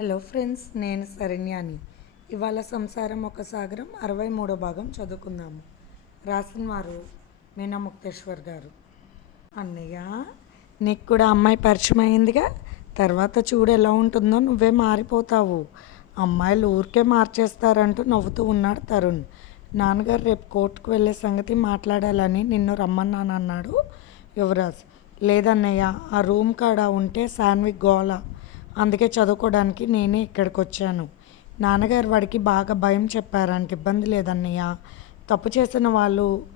Hello friends నేను శరణ్యాని. ఇవాళ సంసారం ఒక సాగరం అరవై మూడో భాగం చదువుకుందాము. రాసిన వారు మీనా ముక్తేశ్వర్ గారు. అన్నయ్య నీకు కూడా అమ్మాయి పరిచయం అయిందిగా? తర్వాత చూడు ఎలా ఉంటుందో నువ్వే మారిపోతావు. అమ్మాయిలు ఊరికే మార్చేస్తారంటూ నవ్వుతూ ఉన్నాడు తరుణ్. నాన్నగారు రేపు కోర్టుకు వెళ్ళే సంగతి మాట్లాడాలని నిన్ను రమ్మన్నాను అన్నాడు యువరాజ్. లేదన్నయ్య ఆ రూమ్ కాడ ఉంటే శాన్విక్ గోల. అందుకే చదువుకోవడానికి నేనే ఇక్కడికి వచ్చాను నాన్నగారు వాడికి బాగా భయం చెప్పారంట ఇబ్బంది లేదన్నయ్య. తప్పు చేసిన వాళ్ళు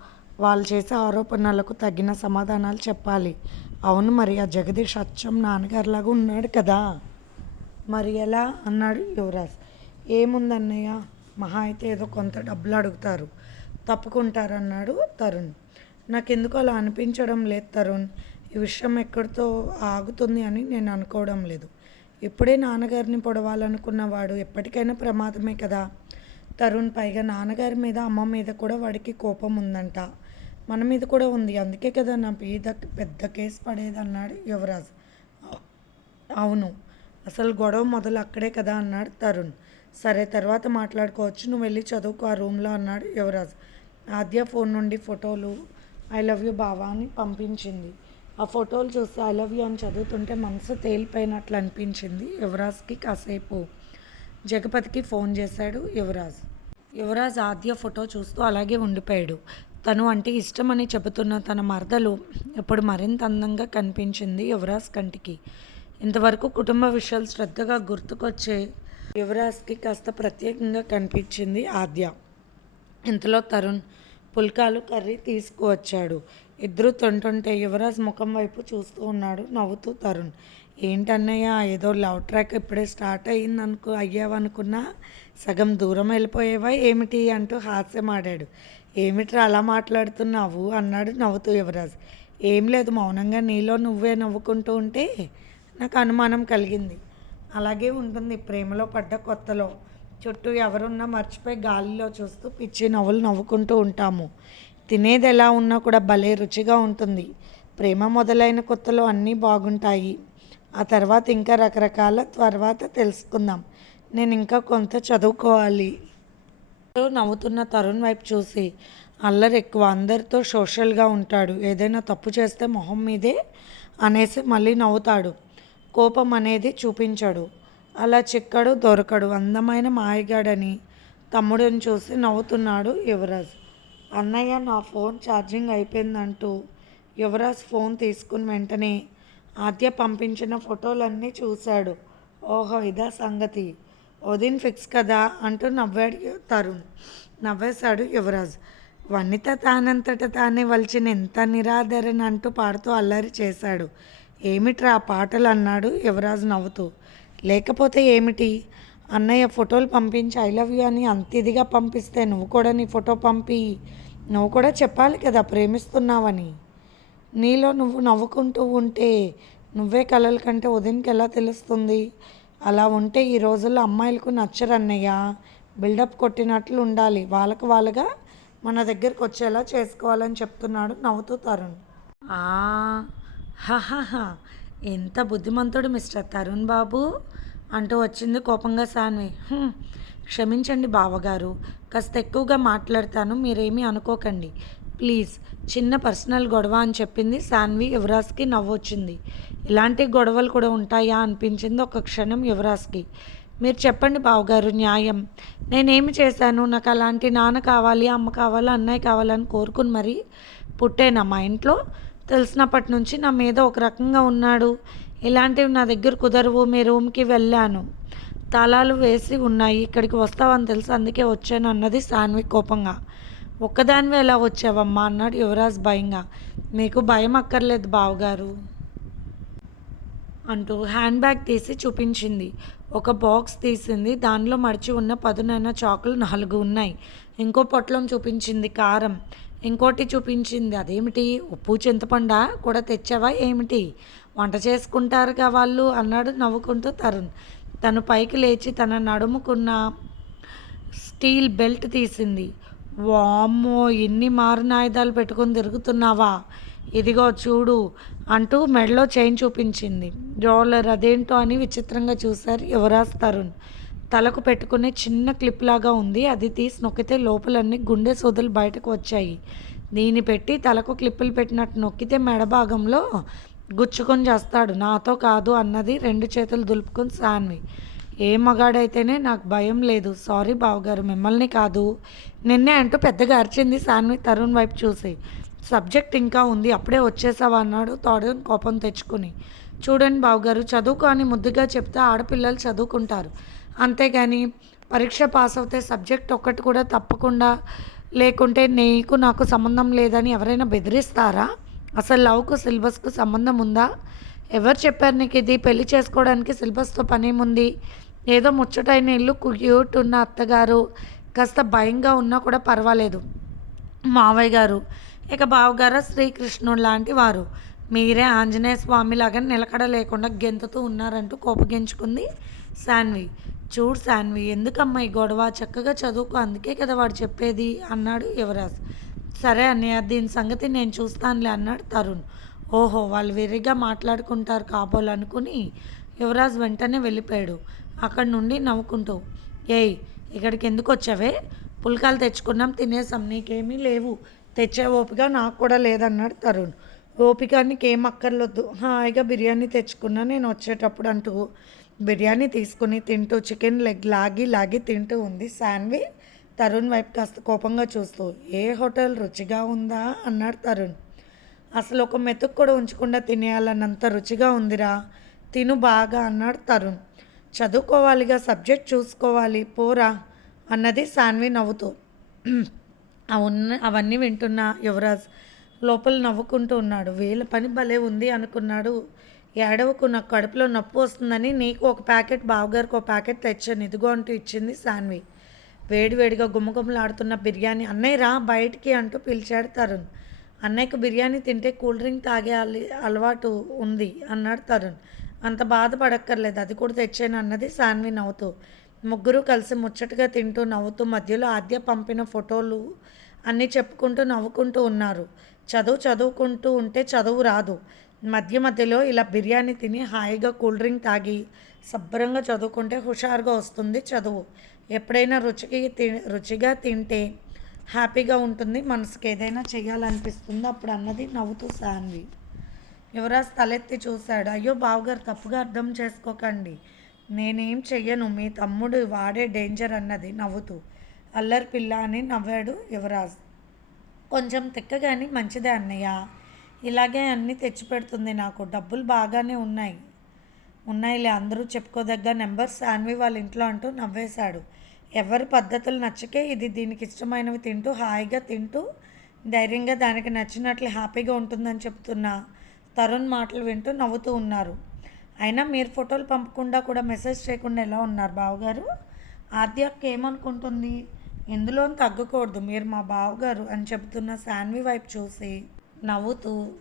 వాళ్ళు చేసే ఆరోపణలకు తగిన సమాధానాలు చెప్పాలి. అవును మరి ఆ జగదీష్ అచ్చం నాన్నగారిలాగా ఉన్నాడు కదా? మరి ఎలా? అన్నాడు యువరాజ్. ఏముందన్నయ్య? మహా అయితే ఏదో కొంత డబ్బులు అడుగుతారు. తప్పుకుంటారన్నాడు తరుణ్. నాకెందుకు అలా అనిపించడం లేదు తరుణ్. ఈ విషయం ఎక్కడితో ఆగుతుంది అని నేను అనుకోవడం లేదు. ఇప్పుడే నాన్నగారిని పొడవాలనుకున్నవాడు ఎప్పటికైనా ప్రమాదమే కదా? తరుణ్ పైగా నాన్నగారి మీద అమ్మ మీద కూడా వాడికి కోపం ఉందంట. మన మీద కూడా ఉంది. అందుకే కదా నా మీద పెద్ద కేసు పడేది అన్నాడు యువరాజ్. అవును. అసలు గొడవ మొదలు అక్కడే కదా అన్నాడు తరుణ్. సరే తర్వాత మాట్లాడుకోవచ్చు. నువ్వు వెళ్ళి చదువుకో ఆ రూమ్లో అన్నాడు యువరాజ్. ఆద్య ఫోన్ నుండి ఫోటోలు ఐ లవ్ యూ బావా అని పంపించింది. ఆ ఫోటోలు చూసి ఐ లవ్ యూ అని చదువుతుంటే మనసు తేలిపోయినట్లు అనిపించింది యువరాజ్కి కాసేపు. జగపతికి ఫోన్ చేశాడు యువరాజ్. యువరాజ్ ఆద్య ఫోటో చూస్తూ అలాగే ఉండిపోయాడు. తను అంటే ఇష్టమని చెబుతున్న తన మరదలు ఇప్పుడు మరింత అందంగా కనిపించింది యువరాజ్ కంటికి. ఇంతవరకు కుటుంబ విషయాలు శ్రద్ధగా గుర్తుకొచ్చే యువరాజ్కి కాస్త ప్రత్యేకంగా కనిపించింది ఆద్య. ఇంతలో తరుణ్ పుల్కాలు కర్రీ తీసుకువచ్చాడు. ఇద్దరు తింటుంటే యువరాజ్ ముఖం వైపు చూస్తూ ఉన్నాడు నవ్వుతూ తరుణ్. ఏంటన్నయ్య ఏదో లవ్ ట్రాక్ ఇప్పుడే స్టార్ట్ అయ్యింది అనుకు అయ్యావనుకున్నా సగం దూరం వెళ్ళిపోయేవా ఏమిటి? అంటూ హాస్యమాడాడు ఏమిట్రా అలా మాట్లాడుతున్నావు? అన్నాడు నవ్వుతూ యువరాజ్. ఏం లేదు మౌనంగా నీలో నువ్వే నవ్వుకుంటూ ఉంటే నాకు అనుమానం కలిగింది. అలాగే ఉంటుంది ప్రేమలో పడ్డ కొత్తలో. చుట్టూ ఎవరున్నా మర్చిపోయి గాలిలో చూస్తూ పిచ్చి నవ్వులు నవ్వుకుంటూ ఉంటాము. తినేది ఎలా ఉన్నా కూడా భలే రుచిగా ఉంటుంది. ప్రేమ మొదలైన కొత్తలో అన్నీ బాగుంటాయి. ఆ తర్వాత ఇంకా రకరకాల తర్వాత తెలుసుకుందాం. నేను ఇంకా కొంత చదువుకోవాలి. నవ్వుతున్న తరుణ్ వైపు చూసి అల్లరి ఎక్కువ అందరితో సోషల్గా ఉంటాడు. ఏదైనా తప్పు చేస్తే మొహం మీదే అనేసి మళ్ళీ నవ్వుతాడు. కోపం అనేది చూపించాడు. అలా చిక్కడు దొరకడు. అందమైన మాయగాడని తమ్ముడిని చూసి నవ్వుతున్నాడు యువరాజ్. అన్నయ్య నా ఫోన్ ఛార్జింగ్ అయిపోయిందంటూ యువరాజ్ ఫోన్ తీసుకుని వెంటనే ఆద్య పంపించిన ఫోటోలన్నీ చూశాడు. ఓహో ఇదా సంగతి. ఉదయం ఫిక్స్ కదా అంటూ నవ్వాడు తరుణ్. నవ్వేశాడు యువరాజ్. వనిత తానంతట తానే వలిచిన ఎంత నిరాదరణ అంటూ పాడుతూ అల్లరి చేశాడు. ఏమిట్రా ఆ పాటలు అన్నాడు యువరాజ్ నవ్వుతూ. లేకపోతే ఏమిటి? అన్నయ్య ఫోటోలు పంపించి ఐ లవ్ యూ అని అంత ఇదిగా పంపిస్తే నువ్వు కూడా నీ ఫోటో పంపి నువ్వు కూడా చెప్పాలి కదా ప్రేమిస్తున్నావని. నీలో నువ్వు నవ్వుకుంటూ ఉంటే నువ్వే కలల కంటే ఉదయంకి ఎలా తెలుస్తుంది? అలా ఉంటే ఈ రోజుల్లో అమ్మాయిలకు నచ్చరు అన్నయ్య. బిల్డప్ కొట్టినట్లు ఉండాలి. వాళ్ళకు వాళ్ళగా మన దగ్గరకు వచ్చేలా చేసుకోవాలని చెప్తున్నాడు నవ్వుతూ తరుణ్. ఆ, హ. ఎంత బుద్ధిమంతుడు మిస్టర్ తరుణ్ బాబు. అంటూ వచ్చింది కోపంగా సాన్వి. క్షమించండి బావగారు. కాస్త ఎక్కువగా మాట్లాడతాను మీరేమీ అనుకోకండి. ప్లీజ్ చిన్న పర్సనల్ గొడవ అని చెప్పింది సాన్వి. యువరాజ్కి నవ్వొచ్చింది. ఇలాంటి గొడవలు కూడా ఉంటాయా? అనిపించింది ఒక క్షణం యువరాజ్కి. మీరు చెప్పండి బావగారు న్యాయం. నేనేమి చేశాను? నాకు అలాంటి నాన్న కావాలి అమ్మ కావాలి అన్నయ్య కావాలని కోరుకుని మరి పుట్టాను మా ఇంట్లో? తెలిసినప్పటి నుంచి నా మీద ఒక రకంగా ఉన్నాడు. ఇలాంటివి నా దగ్గర కుదరవు మీ రూమ్కి వెళ్ళాను. తాళాలు వేసి ఉన్నాయి ఇక్కడికి వస్తావని తెలుసు అందుకే వచ్చాను అన్నది సాన్వి కోపంగా. ఒక్కదానివే ఎలా వచ్చావమ్మా? అన్నాడు యువరాజ్ భయంగా. మీకు భయం అక్కర్లేదు బావగారు. అంటూ హ్యాండ్ బ్యాగ్ తీసి చూపించింది. ఒక బాక్స్ తీసింది. దానిలో మడిచి ఉన్న పదునైన చాకులు నాలుగు ఉన్నాయి. ఇంకో పొట్లం చూపించింది కారం. ఇంకోటి చూపించింది అదేమిటి? ఉప్పు చింతపండా కూడా తెచ్చావా? ఏమిటి? వంట చేసుకుంటారుగా వాళ్ళు అన్నాడు నవ్వుకుంటూ తరుణ్. తను పైకి లేచి తన నడుముకున్న స్టీల్ బెల్ట్ తీసింది. వామ్మో ఎన్ని మారునాయుధాలు పెట్టుకొని తిరుగుతున్నావా? ఇదిగో చూడు అంటూ మెడలో చైన్ చూపించింది. రోలర్ అదేంటో అని విచిత్రంగా చూశారు యువరాజ్ తరుణ్. తలకు పెట్టుకునే చిన్న క్లిప్ లాగా ఉంది. అది తీసి నొక్కితే లోపలన్నీ గుండె సోదలు బయటకు వచ్చాయి. దీన్ని పెట్టి తలకు క్లిప్పులు పెట్టినట్టు నొక్కితే మెడ భాగంలో గుచ్చుకొని చేస్తాడు. నాతో కాదు అన్నది రెండు చేతులు దులుపుకొని సాన్వి. ఏ మగాడైతేనే నాకు భయం లేదు. సారీ బావగారు మిమ్మల్ని కాదు. నిన్నే అంటూ పెద్దగా అరిచింది సాన్వి తరుణ్ వైపు చూసి. సబ్జెక్ట్ ఇంకా ఉంది అప్పుడే వచ్చేసావా అన్నాడు తోడని కోపం తెచ్చుకుని. చూడండి బావగారు చదువుకో అని ముద్దుగా చెప్తే ఆడపిల్లలు చదువుకుంటారు. అంతేగాని పరీక్ష పాస్ అవుతే సబ్జెక్ట్ ఒక్కటి కూడా తప్పకుండా లేకుంటే నీకు నాకు సంబంధం లేదని ఎవరైనా బెదిరిస్తారా? అసలు లవ్కు సిలబస్కు సంబంధం ఉందా? ఎవరు చెప్పారు నీకు ఇది? పెళ్ళి చేసుకోవడానికి సిలబస్తో పనేముంది? ఏదో ముచ్చటైన ఇల్లు క్యూట్ ఉన్న అత్తగారు కాస్త భయంగా ఉన్నా కూడా పర్వాలేదు. మావయ్య గారు ఇక బావగారు శ్రీకృష్ణుడు లాంటి వారు. మీరే ఆంజనేయ స్వామి లాగా నిలకడ లేకుండా గెంతుతూ ఉన్నారంటూ కోపగించుకుంది శాన్వి. చూడు శాన్వి ఎందుకమ్మా ఈ గొడవ? చక్కగా చదువుకో అందుకే కదా వాడు చెప్పేది అన్నాడు యువరాజ్. సరే అన్నయ్య దీని సంగతి నేను చూస్తానులే అన్నాడు తరుణ్. ఓహో వాళ్ళు వెర్రిగా మాట్లాడుకుంటారు కాబోలనుకుని యువరాజ్ వెంటనే వెళ్ళిపోయాడు. అక్కడి నుండి నవ్వుకుంటూ ఏయ్ ఇక్కడికి ఎందుకు వచ్చావే? పుల్కాలు తెచ్చుకున్నాం తినేసాం నీకేమీ లేవు. తెచ్చే ఓపిక నాకు కూడా లేదన్నాడు తరుణ్. ఓపిక నీకేం అక్కర్లొద్దు హాయిగా బిర్యానీ తెచ్చుకున్నా నేను వచ్చేటప్పుడు అంటూ బిర్యానీ తీసుకుని తింటూ చికెన్ లెగ్ లాగి లాగి తింటూ ఉంది శాన్వి. తరుణ్ వైపు కాస్త కోపంగా చూస్తూ ఏ హోటల్ రుచిగా ఉందా? అన్నాడు తరుణ్. అసలు ఒక మెతుకు కూడా ఉంచకుండా తినేయాలన్నంత రుచిగా ఉందిరా. తిను బాగా అన్నాడు తరుణ్. చదువుకోవాలిగా సబ్జెక్ట్ చూసుకోవాలి. పోరా అన్నది సాన్వి నవ్వుతూ. అవున్న అవన్నీ వింటున్న యువరాజ్. లోపల నవ్వుకుంటూ ఉన్నాడు. వీళ్ళ పని భలే ఉంది అనుకున్నాడు. ఏడవకు నాకు కడుపులో నొప్పి వస్తుందని నీకు ఒక ప్యాకెట్ బావగారికి ఒక ప్యాకెట్ తెచ్చాను. ఇదిగో అంటూ ఇచ్చింది సాన్వి వేడివేడిగా గుమ్మగుమ్మలాడుతున్న బిర్యానీ. అన్నయ్య రా బయటికి అంటూ పిలిచాడు తరుణ్. అన్నయ్యకు బిర్యానీ తింటే కూల్ డ్రింక్ తాగే అలవాటు ఉంది అన్నాడు తరుణ్. అంత బాధపడక్కర్లేదు అది కూడా తెచ్చాను అన్నది సాన్వి నవ్వుతూ. ముగ్గురు కలిసి ముచ్చటగా తింటూ నవ్వుతూ మధ్యలో ఆద్య పంపిన ఫోటోలు అన్నీ చెప్పుకుంటూ నవ్వుకుంటూ ఉన్నారు. చదువు చదువుకుంటూ ఉంటే చదువు రాదు. మధ్య మధ్యలో ఇలా బిర్యానీ తిని హాయిగా కూల్ డ్రింక్ తాగి శుభ్రంగా చదువుకుంటే హుషారుగా వస్తుంది చదువు. ఎప్పుడైనా రుచికి తి రుచిగా తింటే హ్యాపీగా ఉంటుంది. మనసుకి ఏదైనా చేయాలనిపిస్తుంది. అప్పుడు అన్నది నవ్వుతూ సాన్వి. యువరాజ్ తలెత్తి చూశాడు. అయ్యో బావగారు తప్పుగా అర్థం చేసుకోకండి. నేనేం చెయ్యను. మీ తమ్ముడు వాడే డేంజర్ అన్నది నవ్వుతూ. అల్లరి పిల్ల అని నవ్వాడు యువరాజ్. కొంచెం తిక్కగాని మంచిదే అన్నయ్య. ఇలాగే అన్నీ తెచ్చిపెడుతుంది నాకు. డబ్బులు బాగానే ఉన్నాయి. ఉన్నాయిలే అందరూ చెప్పుకోదగ్గ నెంబర్ శాన్వి వాళ్ళ ఇంట్లో అంటూ నవ్వేశాడు. ఎవరి పద్ధతులు నచ్చకే ఇది దీనికి ఇష్టమైనవి తింటూ హాయిగా తింటూ ధైర్యంగా దానికి నచ్చినట్లు హ్యాపీగా ఉంటుందని చెప్తున్న. తరుణ్ మాటలు వింటూ నవ్వుతూ ఉన్నారు. అయినా మీరు ఫోటోలు పంపకుండా కూడా మెసేజ్ చేయకుండా ఎలా ఉన్నారు బావగారు? ఆద్యకి ఏమనుకుంటుంది ఇందులో తగ్గకూడదు. మీరు మా బావగారు అని చెబుతున్న శాన్వి వైపు చూసి నవ్వుతూ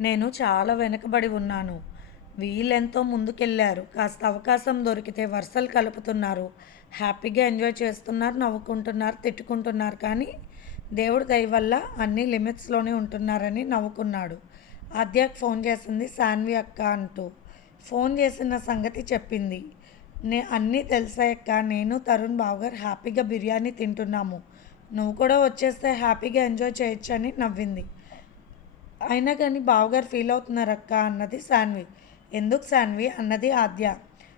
నేను చాలా వెనుకబడి ఉన్నాను. వీళ్ళెంతో ముందుకెళ్ళారు కాస్త అవకాశం దొరికితే వరుసలు కలుపుతున్నారు. హ్యాపీగా ఎంజాయ్ చేస్తున్నారు నవ్వుకుంటున్నారు తిట్టుకుంటున్నారు కానీ దేవుడి దయ వల్ల అన్ని లిమిట్స్లోనే ఉంటున్నారని నవ్వుకున్నాడు. ఆద్యకు ఫోన్ చేసింది శాన్వి అక్క అంటూ. ఫోన్ చేసిన సంగతి చెప్పింది. నే అన్నీ తెలిసాయక్క. నేను తరుణ్ బావగారు హ్యాపీగా బిర్యానీ తింటున్నాము. నువ్వు కూడా వచ్చేస్తే హ్యాపీగా ఎంజాయ్ చేయొచ్చు అని నవ్వింది. అయినా కానీ బావగారు ఫీల్ అవుతున్నారు అక్క అన్నది శాన్వి. ఎందుకు శాన్వి? అన్నది ఆద్య.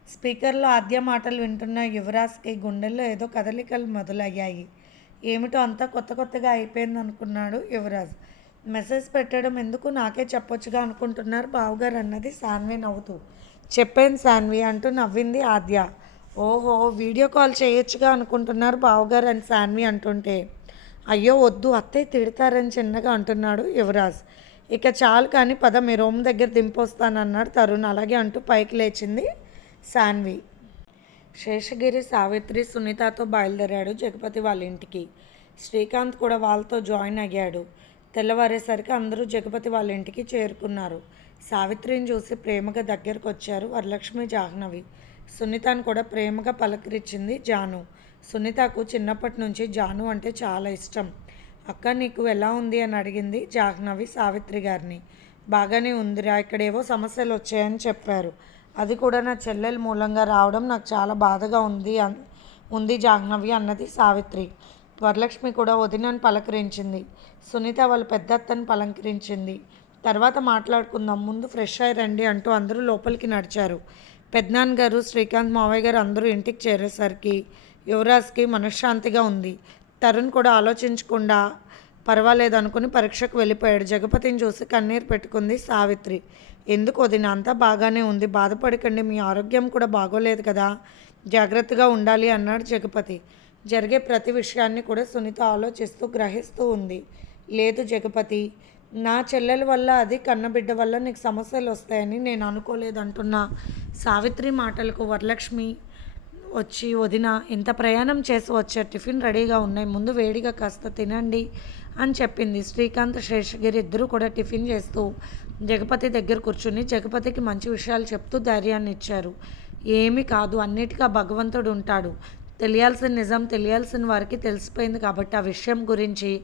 స్పీకర్లో ఆద్య మాటలు వింటున్న యువరాజ్కి గుండెల్లో ఏదో కదలికలు మొదలయ్యాయి. ఏమిటో అంతా కొత్త కొత్తగా అయిపోయింది అనుకున్నాడు యువరాజ్. మెసేజ్ పెట్టడం ఎందుకు నాకే చెప్పొచ్చుగా అనుకుంటున్నారు బావగారు అన్నది శాన్వి నవ్వుతూ. చెప్పాను శాన్వి అంటూ నవ్వింది ఆద్య. ఓహో వీడియో కాల్ చేయొచ్చుగా అనుకుంటున్నారు బావగారు అని శాన్వి అంటుంటే. అయ్యో వద్దు అత్తయ్య తిడతారని చిన్నగా అంటున్నాడు యువరాజ్. ఇక చాలు కానీ పద మీ రూమ్ దగ్గర దింపొస్తానన్నాడు తరుణ్. అలాగే అంటూ పైకి లేచింది శాన్వి. శేషగిరి సావిత్రి సునీతతో బయలుదేరాడు జగపతి వాళ్ళ ఇంటికి. శ్రీకాంత్ కూడా వాళ్ళతో జాయిన్ అయ్యాడు. తెల్లవారేసరికి అందరూ జగపతి వాళ్ళ ఇంటికి చేరుకున్నారు. సావిత్రిని చూసి ప్రేమగా దగ్గరకు వచ్చారు వరలక్ష్మి జాహ్నవి. సునీతను కూడా ప్రేమగా పలకరించింది జాను. సునీతకు చిన్నప్పటి నుంచి జాను అంటే చాలా ఇష్టం. అక్క నీకు ఎలా ఉంది అని అడిగింది జాహ్నవి సావిత్రి గారిని. బాగానే ఉందిరా ఇక్కడేవో సమస్యలు వచ్చాయని చెప్పారు. అది కూడా నా చెల్లెల మూలంగా రావడం నాకు చాలా బాధగా ఉంది అన్- ఉంది జాహ్నవి అన్నది సావిత్రి. వరలక్ష్మి కూడా వదినని పలకరించింది. సునీత వాళ్ళ పెద్దత్తని పలకరించింది. తర్వాత మాట్లాడుకుందాం ముందు ఫ్రెష్ అయ్యి రండి అంటూ అందరూ లోపలికి నడిచారు. పెద్దనాన్న గారు శ్రీకాంత్ మావయ్య గారు అందరూ ఇంటికి చేరేసరికి యువరాజ్కి మనశ్శాంతిగా ఉంది. తరుణ్ కూడా ఆలోచించకుండా పర్వాలేదు అనుకుని పరీక్షకు వెళ్ళిపోయాడు. జగపతిని చూసి కన్నీరు పెట్టుకుంది సావిత్రి. ఎందుకు వదిన? అంతా బాగానే ఉంది. బాధపడకండి. మీ ఆరోగ్యం కూడా బాగోలేదు కదా. జాగ్రత్తగా ఉండాలి అన్నాడు జగపతి. జరిగే ప్రతి విషయాన్ని కూడా సునీత ఆలోచిస్తూ గ్రహిస్తూ ఉంది. లేదు జగపతి నా చెల్లెల వల్ల అది కన్నబిడ్డ వల్ల నీకు సమస్యలు వస్తాయని నేను అనుకోలేదంటున్న. సావిత్రి మాటలకు వరలక్ష్మి వచ్చి వదిన ఇంత ప్రయాణం చేసి వచ్చే టిఫిన్ రెడీగా ఉన్నాయి. ముందు వేడిగా కాస్త తినండి అని చెప్పింది. శ్రీకాంత్ శేషగిరి ఇద్దరు కూడా టిఫిన్ చేస్తూ జగపతి దగ్గర కూర్చుని జగపతికి మంచి విషయాలు చెప్తూ ధైర్యాన్ని ఇచ్చారు. ఏమీ కాదు అన్నిటికీ ఆ భగవంతుడు ఉంటాడు. తెలియాల్సిన నిజం తెలియాల్సిన వారికి తెలిసిపోయింది కాబట్టి ఆ విషయం గురించి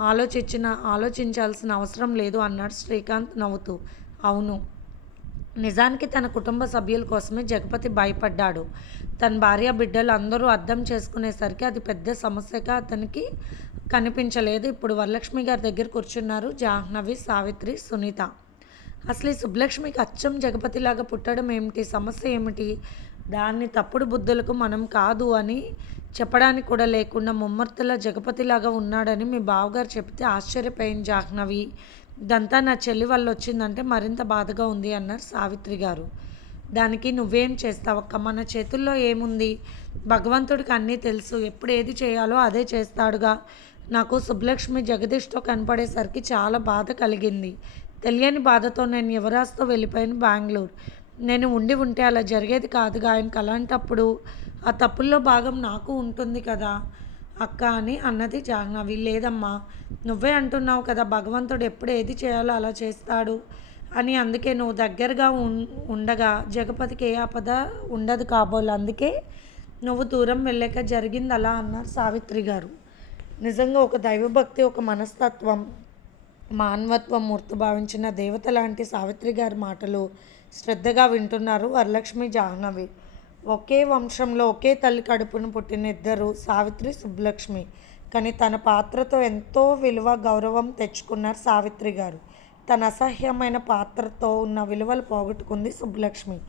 ఆలోచించిన ఆలోచించాల్సిన అవసరం లేదు అన్నాడు శ్రీకాంత్ నవ్వుతూ. అవును. నిజానికి తన కుటుంబ సభ్యుల కోసమే జగపతి భయపడ్డాడు. తన భార్య బిడ్డలు అందరూ అర్థం చేసుకునేసరికి అది పెద్ద సమస్యగా అతనికి కనిపించలేదు. ఇప్పుడు వరలక్ష్మి గారి దగ్గర కూర్చున్నారు జాహ్నవి సావిత్రి సునీత. అసలు ఈ సుబ్బలక్ష్మికి అచ్చం జగపతిలాగా పుట్టడం ఏమిటి? సమస్య ఏమిటి? దాన్ని తప్పుడు బుద్ధులకు మనం కాదు అని చెప్పడానికి కూడా లేకుండా ముమ్మర్తల జగపతిలాగా ఉన్నాడని మీ బావగారు చెప్తే ఆశ్చర్యపోయింది జాహ్నవి. ఇదంతా నా చెల్లి వల్ల వచ్చిందంటే మరింత బాధగా ఉంది అన్నారు సావిత్రి గారు. దానికి నువ్వేం చేస్తావక్క మన చేతుల్లో ఏముంది? భగవంతుడికి అన్నీ తెలుసు. ఎప్పుడు ఏది చేయాలో అదే చేస్తాడుగా. నాకు సుబ్బలక్ష్మి జగదీష్తో కనపడేసరికి చాలా బాధ కలిగింది. తెలియని బాధతో నేను యువరాజ్తో వెళ్ళిపోయాను బెంగళూరు. నేను ఉండి ఉంటే అలా జరిగేది కాదుగా ఆయనకు అలాంటప్పుడు ఆ తప్పుల్లో భాగం నాకు ఉంటుంది కదా. అక్క అని అన్నది జాహ్నవి లేదమ్మా నువ్వే అంటున్నావు కదా భగవంతుడు ఎప్పుడు ఏది చేయాలో అలా చేస్తాడు అని. అందుకే నువ్వు దగ్గరగా ఉన్ ఉండగా జగపతికి ఏ ఆపద ఉండదు కాబోలు. అందుకే నువ్వు దూరం వెళ్ళాక జరిగింది అలా అన్నారు సావిత్రి గారు. నిజంగా ఒక దైవభక్తి ఒక మనస్తత్వం మానవత్వం మూర్తి భావించిన దేవత లాంటి సావిత్రి గారి మాటలు శ్రద్ధగా వింటున్నారు వరలక్ష్మి జాహ్నవి. ఒకే వంశంలో ఒకే తల్లి కడుపును పుట్టిన ఇద్దరు సావిత్రి సుబ్బలక్ష్మి. కానీ తన పాత్రతో ఎంతో విలువ గౌరవం తెచ్చుకున్నారు సావిత్రి గారు. తన అసహ్యమైన పాత్రతో ఉన్న విలువలు పోగొట్టుకుంది సుబ్బలక్ష్మి.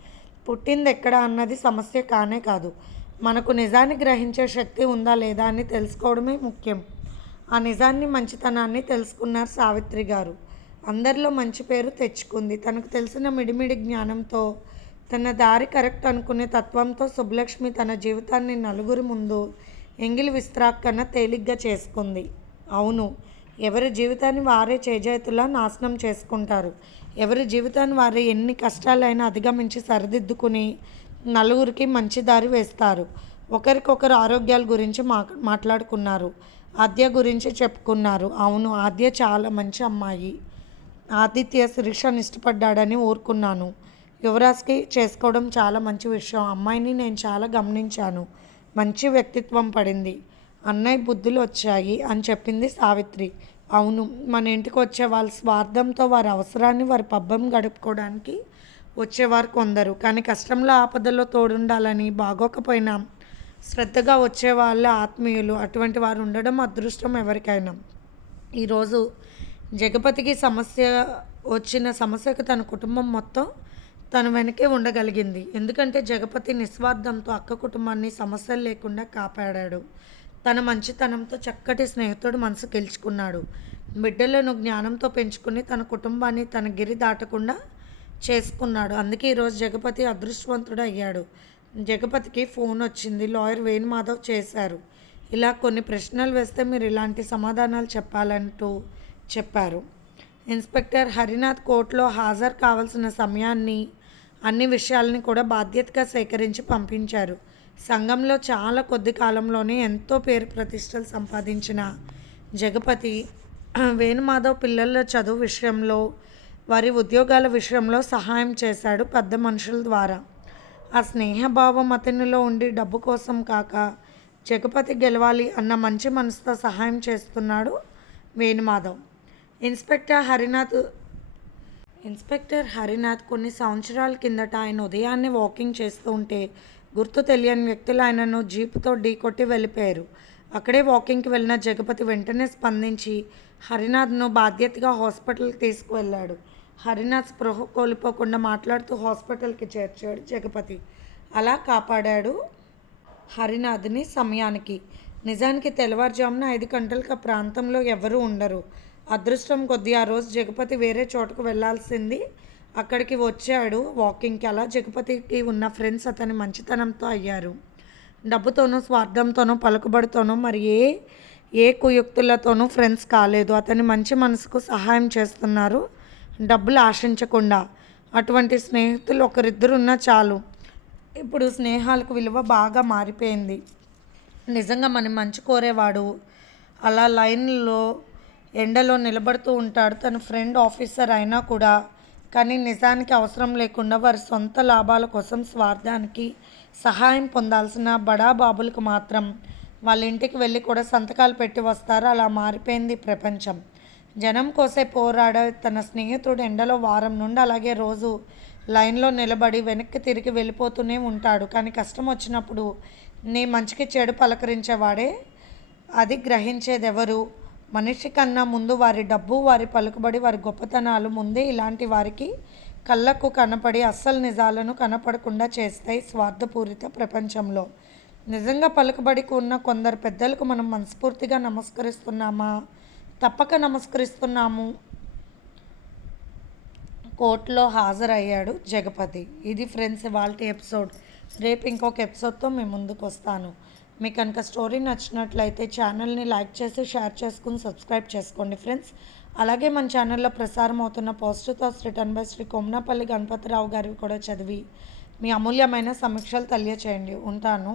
పుట్టింది ఎక్కడ అన్నది సమస్య కానే కాదు. మనకు నిజాన్ని గ్రహించే శక్తి ఉందా లేదా అని తెలుసుకోవడమే ముఖ్యం. ఆ నిజాన్ని మంచితనాన్ని తెలుసుకున్నారు సావిత్రి గారు. అందరిలో మంచి పేరు తెచ్చుకుంది. తనకు తెలిసిన మిడిమిడి జ్ఞానంతో తన దారి కరెక్ట్ అనుకునే తత్వంతో సుబ్బలక్ష్మి తన జీవితాన్ని నలుగురి ముందు ఎంగిలి విస్త్రాక్కన తేలిగ్గా చేసుకుంది. అవును ఎవరి జీవితాన్ని వారే చేజేతులా నాశనం చేసుకుంటారు. ఎవరి జీవితాన్ని వారే ఎన్ని కష్టాలైనా అధిగమించి సరిదిద్దుకుని నలుగురికి మంచి దారి వేస్తారు. ఒకరికొకరు ఆరోగ్యాల గురించి మా మాట్లాడుకున్నారు. ఆద్య గురించి చెప్పుకున్నారు. అవును ఆద్య చాలా మంచి అమ్మాయి. ఆదిత్య శిరీషను ఇష్టపడ్డాడని ఊరుకున్నాను. యువరాజ్కి చేసుకోవడం చాలా మంచి విషయం. అమ్మాయిని నేను చాలా గమనించాను. మంచి వ్యక్తిత్వం పడింది. అన్నయ్య బుద్ధులు వచ్చాయి అని చెప్పింది సావిత్రి. అవును మన ఇంటికి వచ్చే వాళ్ళ స్వార్థంతో వారి అవసరాన్ని వారి పబ్బం గడుపుకోవడానికి వచ్చేవారు కొందరు. కానీ కష్టంలో ఆపదలో తోడుండాలని బాగోకపోయినా శ్రద్ధగా వచ్చే వాళ్ళ ఆత్మీయులు. అటువంటి వారు ఉండడం అదృష్టం ఎవరికైనా. ఈరోజు జగపతికి సమస్య వచ్చిన సమస్యకు తన కుటుంబం మొత్తం తన వెనకే ఉండగలిగింది. ఎందుకంటే జగపతి నిస్వార్థంతో అక్క కుటుంబాన్ని సమస్యలు లేకుండా కాపాడాడు. తన మంచితనంతో చక్కటి స్నేహితుడు మనసు గెలుచుకున్నాడు. బిడ్డలను జ్ఞానంతో పెంచుకుని తన కుటుంబాన్ని తన గిరి దాటకుండా చేసుకున్నాడు. అందుకే ఈరోజు జగపతి అదృష్టవంతుడు అయ్యాడు. జగపతికి ఫోన్ వచ్చింది. లాయర్ వేణుమాధవ్ చేశారు. ఇలా కొన్ని ప్రశ్నలు వేస్తే మీరు ఇలాంటి సమాధానాలు చెప్పాలంటూ చెప్పారు. ఇన్స్పెక్టర్ హరినాథ్ కోర్టులో హాజరు కావాల్సిన సమయాన్ని అన్ని విషయాలని కూడా బాధ్యతగా సేకరించి పంపించారు. సంఘంలో చాలా కొద్ది కాలంలోనే ఎంతో పేరు ప్రతిష్టలు సంపాదించిన జగపతి వేణుమాధవ్ పిల్లల చదువు విషయంలో వారి ఉద్యోగాల విషయంలో సహాయం చేశాడు పెద్ద మనుషుల ద్వారా. ఆ స్నేహభావం అతనిలో ఉండి డబ్బు కోసం కాక జగపతి గెలవాలి అన్న మంచి మనసుతో సహాయం చేస్తున్నాడు వేణుమాధవ్. ఇన్స్పెక్టర్ హరినాథ్ ఇన్స్పెక్టర్ హరినాథ్ కొన్ని సంవత్సరాల కిందట ఆయన ఉదయాన్నే వాకింగ్ చేస్తూ ఉంటే గుర్తు తెలియని వ్యక్తులు ఆయనను జీపుతో ఢీకొట్టి వెళ్ళిపోయారు. అక్కడే వాకింగ్కి వెళ్ళిన జగపతి వెంటనే స్పందించి హరినాథ్ను బాధ్యతగా హాస్పిటల్కి తీసుకువెళ్ళాడు. హరినాథ్ స్పృహ కోల్పోకుండా మాట్లాడుతూ హాస్పిటల్కి చేర్చాడు జగపతి. అలా కాపాడాడు హరినాథ్ని సమయానికి. నిజానికి తెల్లవారుజామున ఐదు గంటలకు ఆ ప్రాంతంలో ఎవరూ ఉండరు. అదృష్టం కొద్దీ ఆ రోజు జగపతి వేరే చోటుకు వెళ్ళాల్సింది అక్కడికి వచ్చాడు వాకింగ్కి. అలా జగపతికి ఉన్న ఫ్రెండ్స్ అతని మంచితనంతో అయ్యారు. డబ్బుతోనూ స్వార్థంతోనూ పలుకుబడితోనూ మరి ఏ ఏ కుయుక్తులతోనూ ఫ్రెండ్స్ కాలేదు. అతని మంచి మనసుకు సహాయం చేస్తున్నారు. డబ్బులు ఆశించకుండా. అటువంటి స్నేహితులు ఒకరిద్దరు ఉన్నా చాలు. ఇప్పుడు స్నేహాలకు విలువ బాగా మారిపోయింది. నిజంగా మనం మంచి కోరేవాడు. అలా లైన్లో ఎండలో నిలబడుతూ ఉంటాడు. తన ఫ్రెండ్ ఆఫీసర్ అయినా కూడా కానీ నిజానికి అవసరం లేకుండా వారి సొంత లాభాల కోసం స్వార్థానికి సహాయం పొందాల్సిన బడా బాబులకు మాత్రం వాళ్ళ ఇంటికి వెళ్ళి కూడా సంతకాలు పెట్టి వస్తారు. అలా మారిపోయింది ప్రపంచం. జనం కోసే పోరాడే తన స్నేహితుడు ఎండలో వారం నుండి అలాగే రోజు లైన్లో నిలబడి వెనక్కి తిరిగి వెళ్ళిపోతూనే ఉంటాడు. కానీ కష్టం వచ్చినప్పుడు నీ మంచికి చెడు పలకరించేవాడే అది గ్రహించేది ఎవరు మనిషి కన్నా ముందు వారి డబ్బు వారి పలుకుబడి వారి గొప్పతనాలు ముందే ఇలాంటి వారికి కళ్ళకు కనపడి అస్సలు నిజాలను కనపడకుండా చేస్తాయి స్వార్థపూరిత ప్రపంచంలో. నిజంగా పలుకుబడికి ఉన్న కొందరు పెద్దలకు మనం మనస్ఫూర్తిగా నమస్కరిస్తున్నామా? తప్పక నమస్కరిస్తున్నాము. కోర్టులో హాజరయ్యాడు జగపతి. ఇది ఫ్రెండ్స్ వాళ్ళ ఎపిసోడ్. రేపు ఇంకొక ఎపిసోడ్తో మేము ముందుకు వస్తాను మీకు కనుక స్టోరీ నచ్చినట్లయితే ఛానల్ని లైక్ చేసి షేర్ చేసుకుని సబ్స్క్రైబ్ చేసుకోండి ఫ్రెండ్స్. అలాగే మన ఛానల్లో ప్రసారం అవుతున్న positive thoughts written by Shri Kommanapalli Ganapathirao గారివి కూడా చదివి మీ అమూల్యమైన సమీక్షలు తెలియచేయండి. ఉంటాను.